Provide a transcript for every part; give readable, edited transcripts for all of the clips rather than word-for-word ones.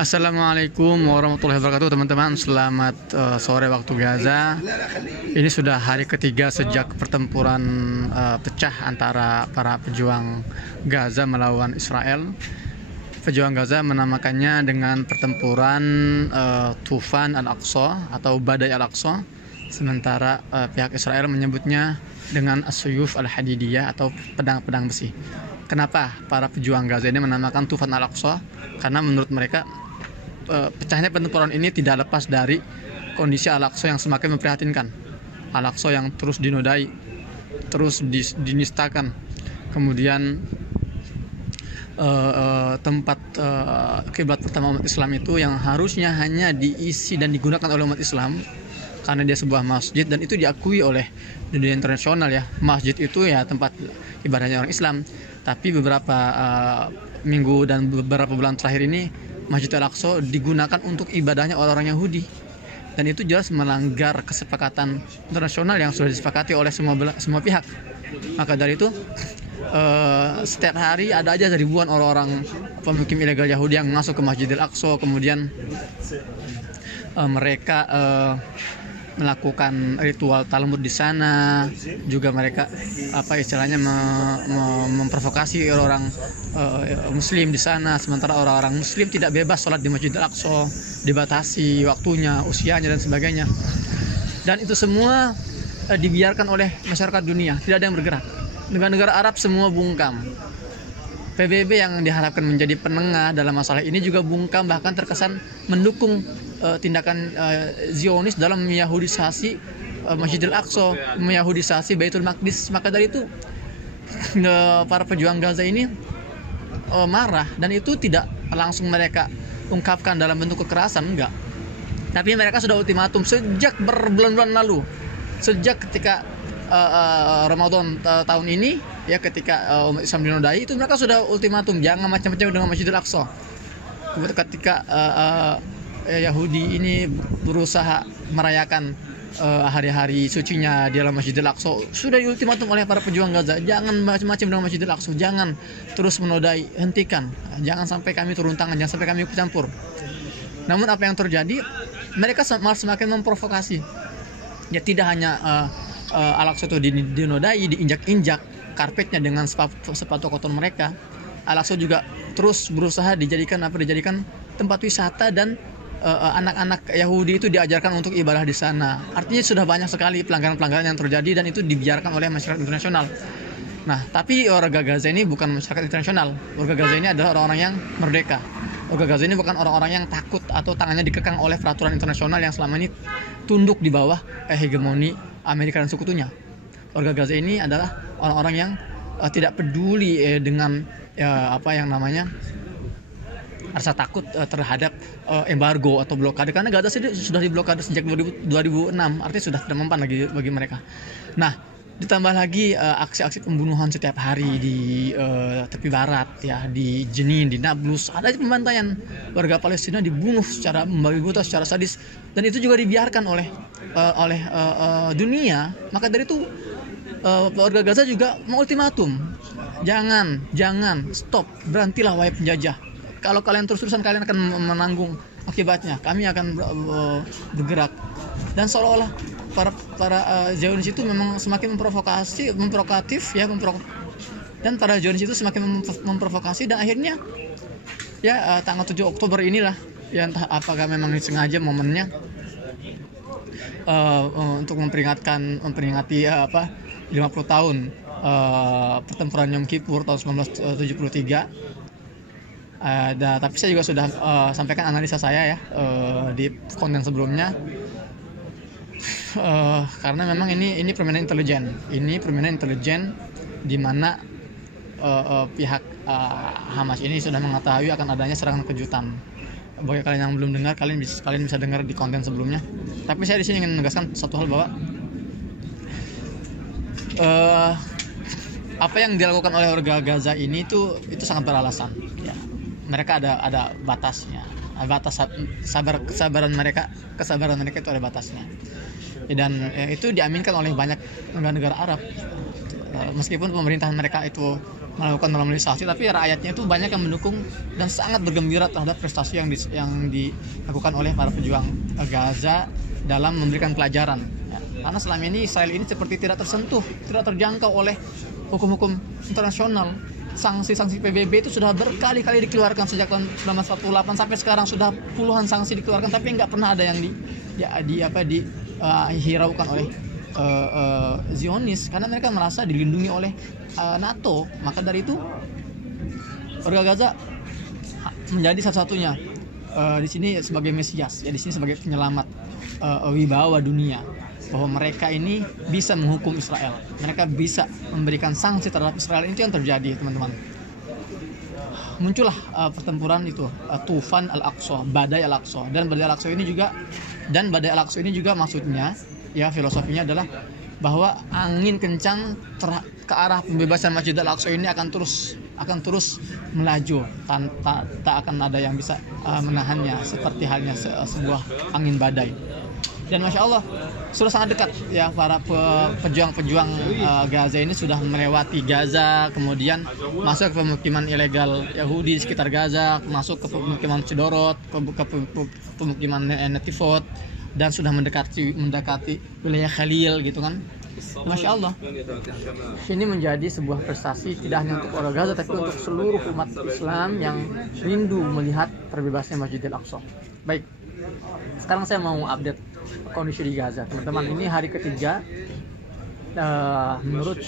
Assalamualaikum warahmatullahi wabarakatuh, teman-teman. Selamat sore waktu Gaza. Ini sudah hari ketiga sejak pertempuran pecah antara para pejuang Gaza melawan Israel. Pejuang Gaza menamakannya dengan pertempuran Tufan Al-Aqsa atau Badai Al-Aqsa. Sementara pihak Israel menyebutnya dengan As-Suyuf Al-Hadidiyah atau pedang-pedang besi. Kenapa para pejuang Gaza ini menamakan Tufan Al-Aqsa? Karena menurut mereka pecahnya pertempuran ini tidak lepas dari kondisi Al-Aqsa yang semakin memprihatinkan. Al-Aqsa yang terus dinodai, terus dinistakan. Kemudian tempat kiblat pertama umat Islam itu yang harusnya hanya diisi dan digunakan oleh umat Islam karena dia sebuah masjid dan itu diakui oleh dunia internasional ya. Masjid itu ya tempat ibadahnya orang Islam. Tapi beberapa minggu dan beberapa bulan terakhir ini Masjid Al-Aqsa digunakan untuk ibadahnya orang-orang Yahudi, dan itu jelas melanggar kesepakatan internasional yang sudah disepakati oleh semua pihak. Maka dari itu setiap hari ada aja ribuan orang-orang pemukim ilegal Yahudi yang masuk ke Masjid Al-Aqsa, kemudian mereka melakukan ritual Talmud di sana, juga mereka memprovokasi orang Muslim di sana. Sementara orang-orang Muslim tidak bebas sholat di Masjid Al-Aqsa, dibatasi waktunya, usianya dan sebagainya. Dan itu semua dibiarkan oleh masyarakat dunia, tidak ada yang bergerak. Negara-negara Arab semua bungkam. PBB yang diharapkan menjadi penengah dalam masalah ini juga bungkam, bahkan terkesan mendukung tindakan Zionis dalam meyahudisasi Masjidil Aqsa, meyahudisasi Baitul Maqdis. Maka dari itu para pejuang Gaza ini marah, dan itu tidak langsung mereka ungkapkan dalam bentuk kekerasan, enggak. Tapi mereka sudah ultimatum sejak berbulan-bulan lalu, sejak ketika Ramadan tahun ini ya, ketika umat Islam dinodai itu mereka sudah ultimatum jangan macam-macam dengan Masjidil Aqsa. Ketika Yahudi ini berusaha merayakan hari-hari sucinya di dalam Masjidil Aqsa, sudah diultimatum oleh para pejuang Gaza, jangan macam-macam dengan Masjidil Aqsa, jangan terus menodai, hentikan, jangan sampai kami turun tangan, jangan sampai kami ikut campur. Namun apa yang terjadi, mereka malah semakin memprovokasi. Ya, tidak hanya Al-Aqsa itu dinodai, diinjak-injak karpetnya dengan sepatu kotor mereka. Al-Aqsa juga terus berusaha dijadikan tempat wisata, dan anak-anak Yahudi itu diajarkan untuk ibadah di sana. Artinya sudah banyak sekali pelanggaran-pelanggaran yang terjadi, dan itu dibiarkan oleh masyarakat internasional. Nah, tapi warga Gaza ini bukan masyarakat internasional. Warga Gaza ini adalah orang-orang yang merdeka. Warga Gaza ini bukan orang-orang yang takut atau tangannya dikekang oleh peraturan internasional yang selama ini tunduk di bawah hegemoni Amerika dan sekutunya. Warga Gaza ini adalah orang-orang yang tidak peduli dengan rasa takut terhadap embargo atau blokade, karena Gaza sudah diblokade sejak 2006, artinya sudah tidak mempan lagi bagi mereka. Nah, ditambah lagi aksi-aksi pembunuhan setiap hari di tepi barat ya, di Jenin, di Nablus, ada pembantaian warga Palestina, dibunuh secara membabi buta, secara sadis, dan itu juga dibiarkan oleh dunia. Maka dari itu warga Gaza juga mengultimatum, jangan stop, berhentilah wahai penjajah. Kalau kalian terus-terusan, kalian akan menanggung akibatnya. Kami akan bergerak. Dan seolah-olah para Zionis itu memang semakin memprovokatif ya, dan para Zionis itu semakin memprovokasi, dan akhirnya ya tanggal 7 Oktober inilah ya, entah apakah memang sengaja momennya untuk memperingati 50 tahun pertempuran Yom Kippur tahun 1973. Tapi saya juga sudah sampaikan analisa saya ya di konten sebelumnya, karena memang ini permainan intelijen di mana pihak Hamas ini sudah mengetahui akan adanya serangan kejutan. Bagi kalian yang belum dengar, kalian bisa dengar di konten sebelumnya. Tapi saya di sini ingin menegaskan satu hal, bahwa apa yang dilakukan oleh warga Gaza ini itu sangat beralasan ya. Mereka ada batasnya, batas kesabaran mereka itu ada batasnya, dan itu diaminkan oleh banyak negara-negara Arab. Meskipun pemerintahan mereka itu melakukan normalisasi, tapi rakyatnya itu banyak yang mendukung dan sangat bergembira terhadap prestasi yang dilakukan oleh para pejuang Gaza dalam memberikan pelajaran. Ya, karena selama ini Israel ini seperti tidak tersentuh, tidak terjangkau oleh hukum-hukum internasional. Sanksi-sanksi PBB itu sudah berkali-kali dikeluarkan sejak tahun 1948 sampai sekarang, sudah puluhan sanksi dikeluarkan, tapi nggak pernah ada yang dihiraukan oleh Zionis, karena mereka merasa dilindungi oleh NATO. Maka dari itu warga Gaza menjadi satu-satunya di sini sebagai Mesias, ya di sini sebagai penyelamat wibawa dunia, bahwa mereka ini bisa menghukum Israel, mereka bisa memberikan sanksi terhadap Israel. Itu yang terjadi, teman-teman. Muncullah pertempuran itu, Tufan Al-Aqsa, Badai Al-Aqsa, dan Badai Al-Aqsa ini juga maksudnya, ya filosofinya adalah bahwa angin kencang ke arah pembebasan Masjid Al-Aqsa ini akan terus melaju, tak akan ada yang bisa menahannya, seperti halnya sebuah angin badai. Dan Masya Allah sudah sangat dekat, ya, para pejuang-pejuang Gaza ini sudah melewati Gaza, kemudian masuk ke pemukiman ilegal Yahudi di sekitar Gaza, masuk ke pemukiman Sderot, ke pemukiman Netivot, dan sudah mendekati wilayah Khalil, gitu kan. Masya Allah, ini menjadi sebuah prestasi tidak hanya untuk orang Gaza, tapi untuk seluruh umat Islam yang rindu melihat terbebasnya Masjidil Aqsa. Baik, sekarang saya mau update kondisi di Gaza, teman-teman. Ini hari ketiga. Menurut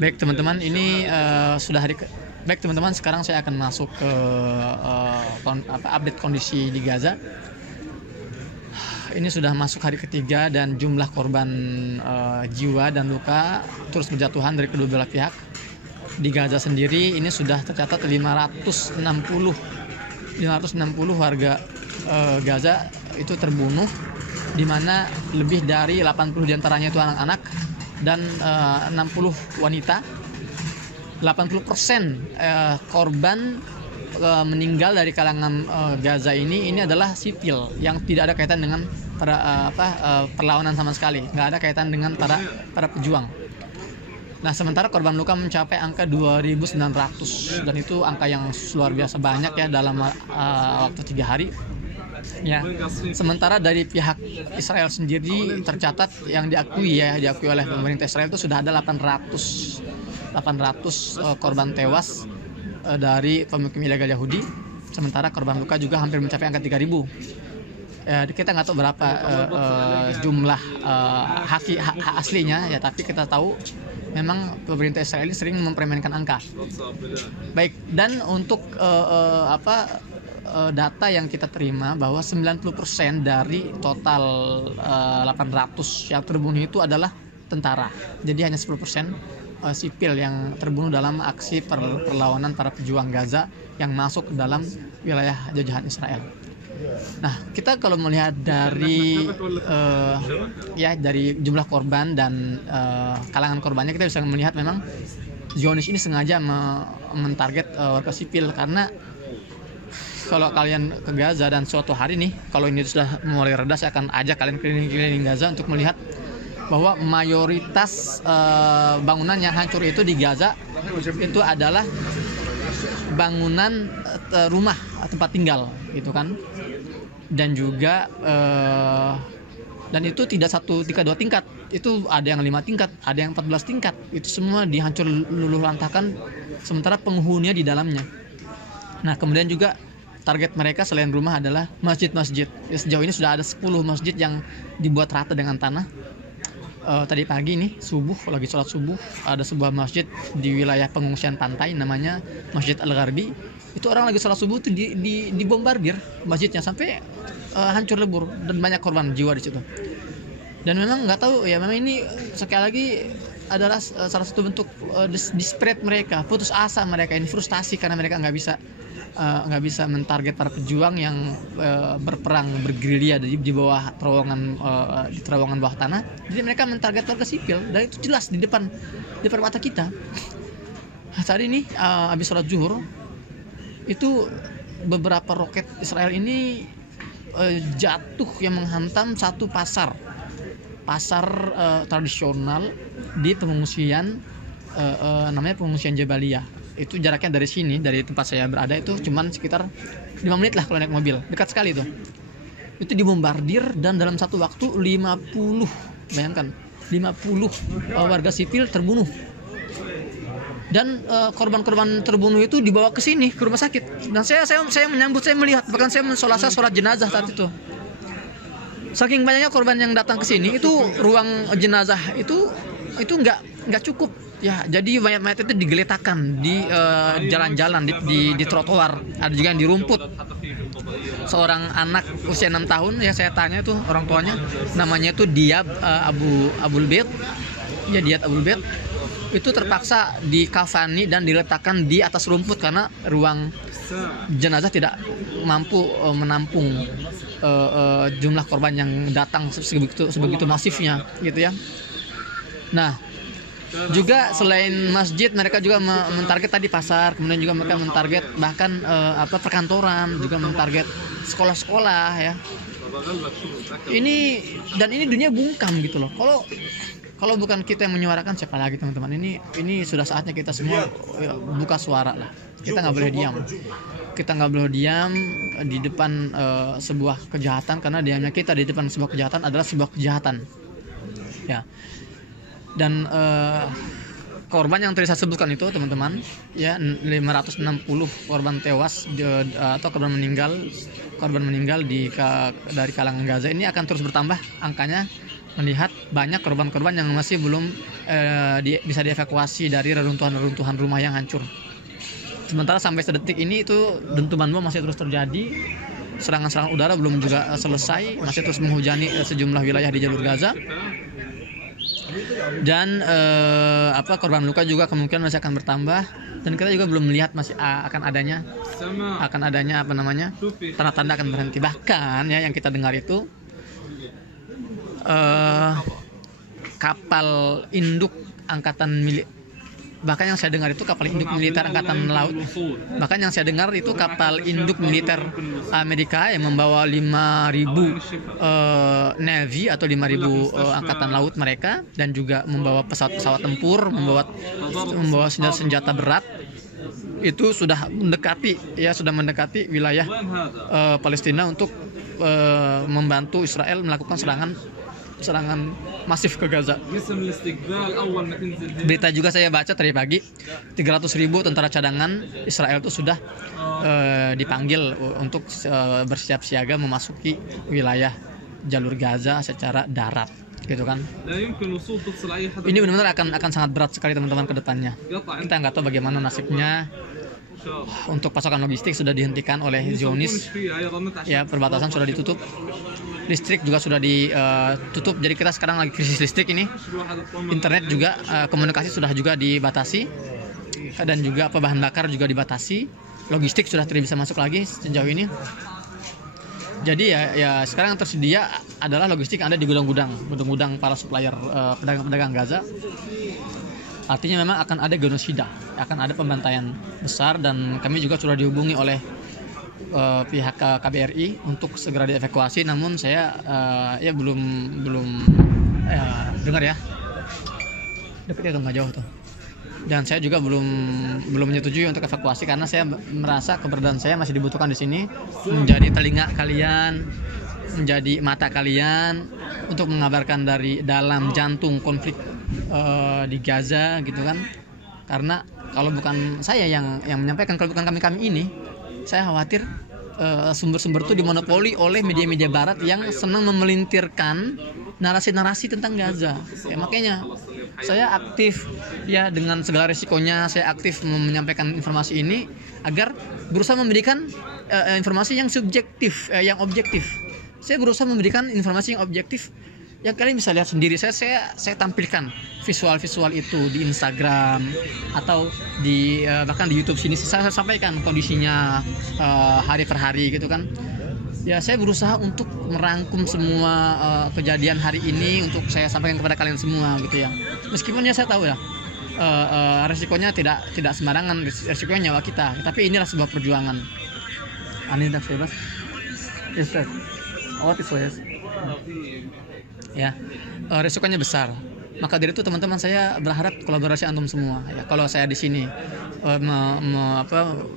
baik teman-teman, ini sudah hari baik teman-teman, sekarang saya akan masuk ke update kondisi di Gaza. Ini sudah masuk hari ketiga dan jumlah korban jiwa dan luka terus berjatuhan dari kedua belah pihak. Di Gaza sendiri ini sudah tercatat 560 warga Gaza itu terbunuh, di mana lebih dari 80 diantaranya itu anak-anak dan 60 wanita. 80% korban meninggal dari kalangan Gaza ini adalah sipil yang tidak ada kaitan dengan perlawanan sama sekali, nggak ada kaitan dengan para pejuang. Nah, sementara korban luka mencapai angka 2.900, dan itu angka yang luar biasa banyak, ya, dalam waktu 3 hari. Ya, sementara dari pihak Israel sendiri tercatat yang diakui oleh pemerintah Israel itu sudah ada 800 korban tewas dari pemukim ilegal Yahudi, sementara korban luka juga hampir mencapai angka 3.000. Kita nggak tahu berapa jumlah hak aslinya, ya, tapi kita tahu memang pemerintah Israel sering mempermainkan angka. Baik, dan untuk data yang kita terima bahwa 90% dari total 800 yang terbunuh itu adalah tentara. Jadi hanya 10% sipil yang terbunuh dalam aksi perlawanan para pejuang Gaza yang masuk ke dalam wilayah jajahan Israel. Nah, kita kalau melihat dari dari jumlah korban dan kalangan korbannya, kita bisa melihat memang Zionis ini sengaja mentarget warga sipil, karena kalau kalian ke Gaza dan suatu hari nih, kalau ini sudah mulai reda, saya akan ajak kalian keliling-keliling Gaza untuk melihat bahwa mayoritas bangunan yang hancur itu di Gaza itu adalah bangunan rumah tempat tinggal, gitu kan. Dan juga dan itu tidak 2 tingkat, itu ada yang 5 tingkat, ada yang 14 tingkat. Itu semua dihancur luluh lantakan, sementara penghuninya di dalamnya. Nah, kemudian juga target mereka selain rumah adalah masjid-masjid. Sejauh ini sudah ada 10 masjid yang dibuat rata dengan tanah. Tadi pagi nih subuh, lagi sholat subuh, ada sebuah masjid di wilayah pengungsian pantai namanya Masjid Al-Gharbi. Itu orang lagi sholat subuh itu dibombardir masjidnya sampai hancur lebur, dan banyak korban jiwa di situ. Dan memang nggak tahu, ya, memang ini sekali lagi adalah salah satu bentuk desperate mereka, putus asa mereka ini, frustasi karena mereka nggak bisa mentarget para pejuang yang berperang bergerilya di bawah terowongan bawah tanah. Jadi mereka mentarget warga sipil, dan itu jelas di depan mata kita. Saat ini habis sholat zuhur itu beberapa roket Israel ini jatuh yang menghantam satu pasar pasar tradisional di pengungsian namanya pengungsian Jabaliyah. Itu jaraknya dari sini, dari tempat saya berada itu cuman sekitar 5 menit lah kalau naik mobil, dekat sekali tuh. Itu dibombardir dan dalam satu waktu 50, bayangkan 50 warga sipil terbunuh. Dan korban-korban terbunuh itu dibawa ke sini, ke rumah sakit. Dan saya menyambut, saya melihat, bahkan saya sholat jenazah saat itu. Saking banyaknya korban yang datang ke sini, itu ruang jenazah itu nggak cukup. Ya, jadi mayat-mayat itu digeletakkan di jalan-jalan, di trotoar, ada juga yang di rumput. Seorang anak usia 6 tahun, ya saya tanya tuh orang tuanya, namanya itu Diab Abul Bait. Ya, Diab Abul Bait itu terpaksa dikafani dan diletakkan di atas rumput karena ruang jenazah tidak mampu menampung jumlah korban yang datang sebegitu masifnya gitu ya. Nah, juga selain masjid mereka juga mentarget tadi pasar, kemudian juga mereka mentarget bahkan perkantoran, juga mentarget sekolah-sekolah ya. Ini dunia bungkam gitu loh. Kalau bukan kita yang menyuarakan, siapa lagi teman-teman? Ini sudah saatnya kita semua buka suara lah. Kita nggak boleh diam. Kita nggak boleh diam di depan sebuah kejahatan, karena diamnya kita di depan sebuah kejahatan adalah sebuah kejahatan. Ya. Dan korban yang tadi saya sebutkan itu teman-teman, ya 560 korban tewas atau korban meninggal dari kalangan Gaza ini akan terus bertambah angkanya, melihat banyak korban-korban yang masih belum bisa dievakuasi dari reruntuhan rumah yang hancur. Sementara sampai sedetik ini itu dentuman bom masih terus terjadi, serangan-serangan udara belum juga selesai, masih terus menghujani sejumlah wilayah di jalur Gaza. Dan korban luka juga kemungkinan masih akan bertambah, dan kita juga belum melihat masih akan adanya tanda-tanda akan berhenti. Bahkan ya yang kita dengar itu kapal induk angkatan bahkan yang saya dengar itu kapal induk militer angkatan laut. Bahkan yang saya dengar itu kapal induk militer Amerika yang membawa 5.000 Navy atau 5.000 angkatan laut mereka, dan juga membawa pesawat tempur, membawa senjata berat. Itu sudah mendekati wilayah Palestina untuk membantu Israel melakukan serangan masif ke Gaza. Berita juga saya baca tadi pagi, 300.000 tentara cadangan Israel itu sudah dipanggil untuk bersiap siaga memasuki wilayah jalur Gaza secara darat, gitu kan. Ini benar-benar akan sangat berat sekali teman-teman ke depannya. Kita nggak tahu bagaimana nasibnya. Untuk pasokan logistik sudah dihentikan oleh Zionis, ya perbatasan sudah ditutup, listrik juga sudah ditutup. Jadi kita sekarang lagi krisis listrik ini. Internet juga, komunikasi sudah juga dibatasi, dan juga bahan bakar juga dibatasi. Logistik sudah tidak bisa masuk lagi sejauh ini. Jadi ya sekarang yang tersedia adalah logistik yang ada di gudang-gudang para supplier pedagang Gaza. Artinya memang akan ada genosida, akan ada pembantaian besar, dan kami juga sudah dihubungi oleh pihak KBRI untuk segera dievakuasi. Namun saya belum dengar ya, dekatnya tuh nggak jauh tuh. Dan saya juga belum menyetujui untuk evakuasi, karena saya merasa keberadaan saya masih dibutuhkan di sini, menjadi telinga kalian, menjadi mata kalian untuk mengabarkan dari dalam jantung konflik di Gaza, gitu kan. Karena kalau bukan saya yang menyampaikan, kalau bukan kami ini, saya khawatir sumber-sumber itu dimonopoli oleh media-media barat yang senang memelintirkan narasi-narasi tentang Gaza. Ya, makanya saya aktif ya, dengan segala resikonya saya aktif menyampaikan informasi ini agar berusaha memberikan informasi yang subjektif, yang objektif. Saya berusaha memberikan informasi yang objektif. Ya, kalian bisa lihat sendiri, saya tampilkan visual-visual itu di Instagram atau bahkan di YouTube sini. Saya sampaikan kondisinya hari per hari, gitu kan. Ya, saya berusaha untuk merangkum semua kejadian hari ini untuk saya sampaikan kepada kalian semua, gitu ya. Meskipun ya saya tahu ya resikonya tidak sembarangan, resikonya nyawa kita. Tapi inilah sebuah perjuangan. Ani dak bebas. Yes, what is this? ya, risikonya besar. Maka dari itu teman-teman, saya berharap kolaborasi antum semua ya. Kalau saya di sini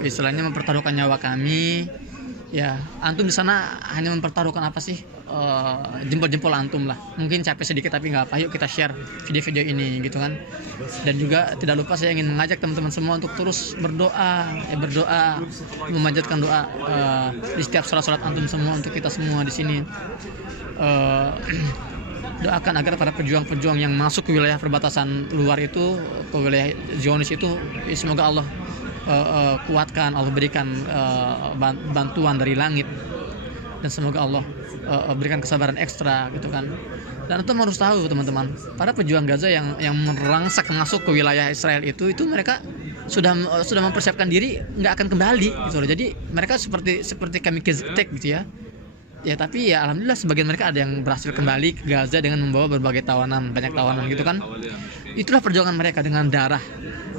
istilahnya mempertaruhkan nyawa kami, ya antum di sana hanya mempertaruhkan apa sih, jempol-jempol antum lah. Mungkin capek sedikit tapi nggak apa, yuk kita share video-video ini gitu kan. Dan juga tidak lupa saya ingin mengajak teman-teman semua untuk terus berdoa, memanjatkan doa di setiap sholat antum semua, untuk kita semua di sini. Doakan agar para pejuang-pejuang yang masuk ke wilayah perbatasan luar itu, ke wilayah Zionis itu, semoga Allah kuatkan, Allah berikan bantuan dari langit, dan semoga Allah berikan kesabaran ekstra gitu kan. Dan antum harus tahu teman-teman, para pejuang Gaza yang merangsak masuk ke wilayah Israel itu mereka sudah mempersiapkan diri nggak akan kembali gitu loh. Jadi mereka seperti kamikaze attack gitu ya. Ya tapi ya alhamdulillah sebagian mereka ada yang berhasil kembali ke Gaza dengan membawa berbagai banyak tawanan gitu kan. Itulah perjuangan mereka, dengan darah,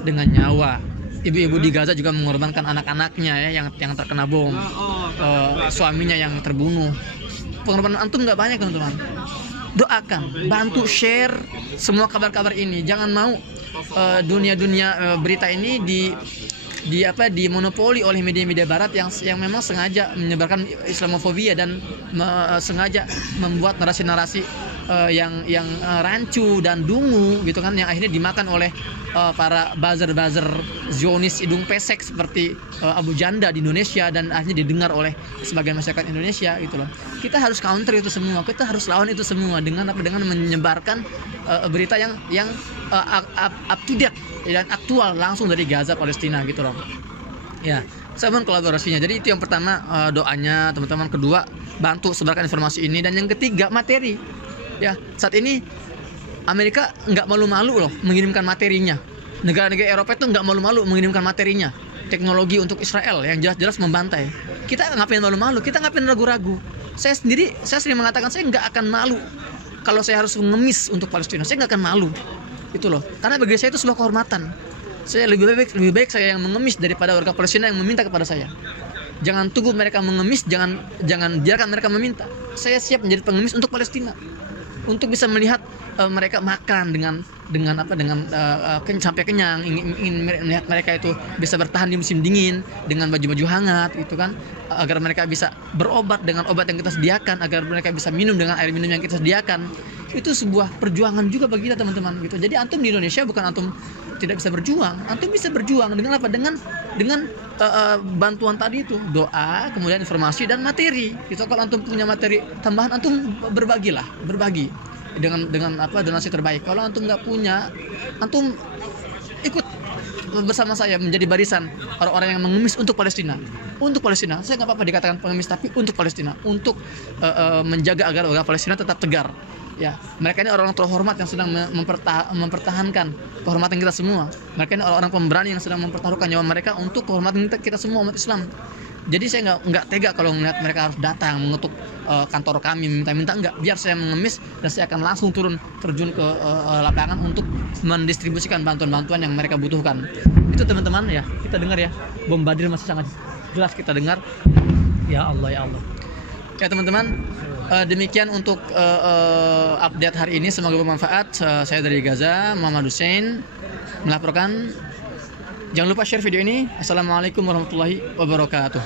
dengan nyawa. Ibu-ibu di Gaza juga mengorbankan anak-anaknya ya yang terkena bom, suaminya yang terbunuh. Pengorbanan antum nggak banyak teman-teman. Doakan, bantu share semua kabar-kabar ini. Jangan mau dunia berita ini dimonopoli oleh media-media barat yang memang sengaja menyebarkan Islamofobia dan sengaja membuat narasi-narasi yang rancu dan dungu gitu kan, yang akhirnya dimakan oleh para buzzer Zionis hidung pesek seperti Abu Janda di Indonesia, dan akhirnya didengar oleh sebagian masyarakat Indonesia gitu loh. Kita harus counter itu semua, kita harus lawan itu semua dengan menyebarkan berita yang up to date dan aktual langsung dari Gaza, Palestina gitu loh. Ya, saya mohon kolaborasinya. Jadi itu yang pertama, doanya teman-teman. Kedua, bantu sebarkan informasi ini. Dan yang ketiga, materi. Ya, saat ini Amerika nggak malu-malu loh mengirimkan materinya. Negara-negara Eropa itu nggak malu-malu mengirimkan materinya, teknologi untuk Israel yang jelas-jelas membantai. Kita ngapain malu-malu? Kita ngapain ragu-ragu? Saya sering mengatakan saya nggak akan malu kalau saya harus mengemis untuk Palestina. Saya nggak akan malu. Itu loh, karena bagi saya itu sebuah kehormatan. Saya lebih baik saya yang mengemis daripada warga Palestina yang meminta kepada saya. Jangan tunggu mereka mengemis, jangan biarkan mereka meminta. Saya siap menjadi pengemis untuk Palestina, untuk bisa melihat mereka makan dengan sampai kenyang, ingin melihat mereka itu bisa bertahan di musim dingin dengan baju-baju hangat gitu kan, agar mereka bisa berobat dengan obat yang kita sediakan, agar mereka bisa minum dengan air minum yang kita sediakan. Itu sebuah perjuangan juga bagi kita teman-teman gitu. Jadi antum di Indonesia bukan antum tidak bisa berjuang, antum bisa berjuang dengan apa? Dengan bantuan tadi itu, doa, kemudian informasi dan materi. Gitu. Kalau antum punya materi tambahan, antum berbagi dengan donasi terbaik. Kalau antum nggak punya, antum ikut bersama saya menjadi barisan orang-orang yang mengemis untuk Palestina. Untuk Palestina, saya nggak apa-apa dikatakan pengemis, tapi untuk Palestina, untuk menjaga agar warga Palestina tetap tegar. Ya, mereka ini orang-orang terhormat yang sedang mempertahankan kehormatan kita semua. Mereka ini orang-orang pemberani yang sedang mempertaruhkan nyawa mereka untuk kehormatan kita semua umat Islam. Jadi saya nggak tega kalau melihat mereka harus datang mengetuk kantor kami minta-minta, enggak. Biar saya mengemis dan saya akan langsung terjun ke lapangan untuk mendistribusikan bantuan-bantuan yang mereka butuhkan. Itu teman-teman ya, kita dengar ya, bombardir masih sangat jelas kita dengar. Ya Allah, ya Allah. Ya teman-teman, demikian untuk update hari ini, semoga bermanfaat. Saya dari Gaza, Muhammad Hussein melaporkan. Jangan lupa share video ini. Assalamualaikum warahmatullahi wabarakatuh.